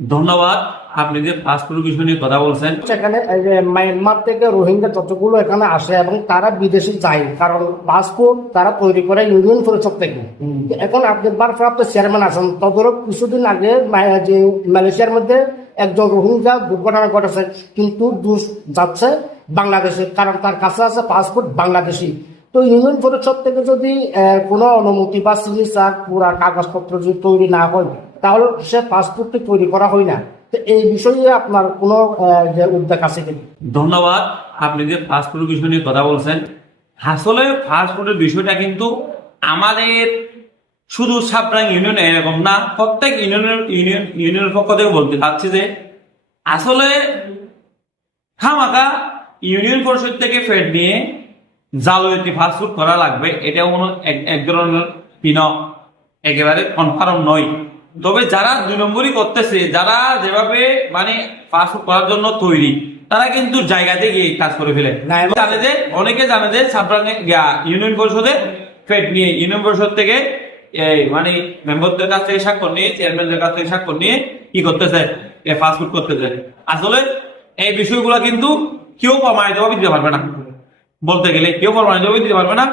ধন্যবাদ। আপনি যে পাসপোর্ট বিষয় নিয়ে কথা বলছেন, সেখানে এই যে মায়ানমার থেকে রোহিঙ্গা যতগুলো এখানে আসে এবং তারা বিদেশে যায়, কারণ পাসপোর্ট তারা তৈরি করে ইউনিয়ন পরিষদ থেকে। এখন আপনি ভারপ্রাপ্ত চেয়ারম্যান আছেন, তদরূপ কিছুদিন আগে যে মালয়েশিয়ার মধ্যে একজন রোহিঙ্গা দুর্ঘটনা ঘটেছে, কিন্তু দোষ যাচ্ছে বাংলাদেশে, কারণ তার কাছে আছে পাসপোর্ট বাংলাদেশি। তো ইউনিয়ন পরিষদ থেকে যদি কোনো অনুমতি বা সিগনেচার পুরা কাগজপত্র যদি তৈরি না হয়, তাহলে সে পাসপোর্টটি তৈরি করা হয় না। তো এই বিষয়ে আপনার কোনো যে উদ্যোগ আছে কিনা? ধন্যবাদ। আপনি যে পাসপোর্ট বিষয় নিয়ে কথা বলছেন, আসলে পাসপোর্টের বিষয়টা কিন্তু আমাদের শুধু সাবরাং ইউনিয়ন এরকম না, প্রত্যেক ইউনিয়নের পক্ষ থেকে বলতে চাচ্ছি যে আসলে খামাকা ইউনিয়ন পরিষদ থেকে ফেড নিয়ে জালিয়াতি পাসপোর্ট করা লাগবে, এটা কোনো এক ধরনের একেবারে কনফার্ম নয়। তবে যারা 2 নম্বরই করতেছে, যারা যেভাবে মানে পাসপোর্ট করার জন্য তৈরি, তারা কিন্তু জায়গাতে গিয়ে কাজ করে ফেলে। জানে যে অনেকে জানে যে সাবরাঙে ইউনিয়ন পরিষদে ফেড নিয়ে ইউনিয়ন পরিষদ থেকে মানে মেম্বারদের কাছ থেকে স্বাক্ষর নিয়ে, চেয়ারম্যানদের কাছ থেকে স্বাক্ষর নিয়ে কি করতেছে, পাসপোর্ট করতেছে। আসলে এই বিষয়গুলো কিন্তু কেউ প্রমাণিত ভাবে দিতে পারবে না, বলতে গেলে কেউ প্রমাণিত ভাবে দিতে পারবে না।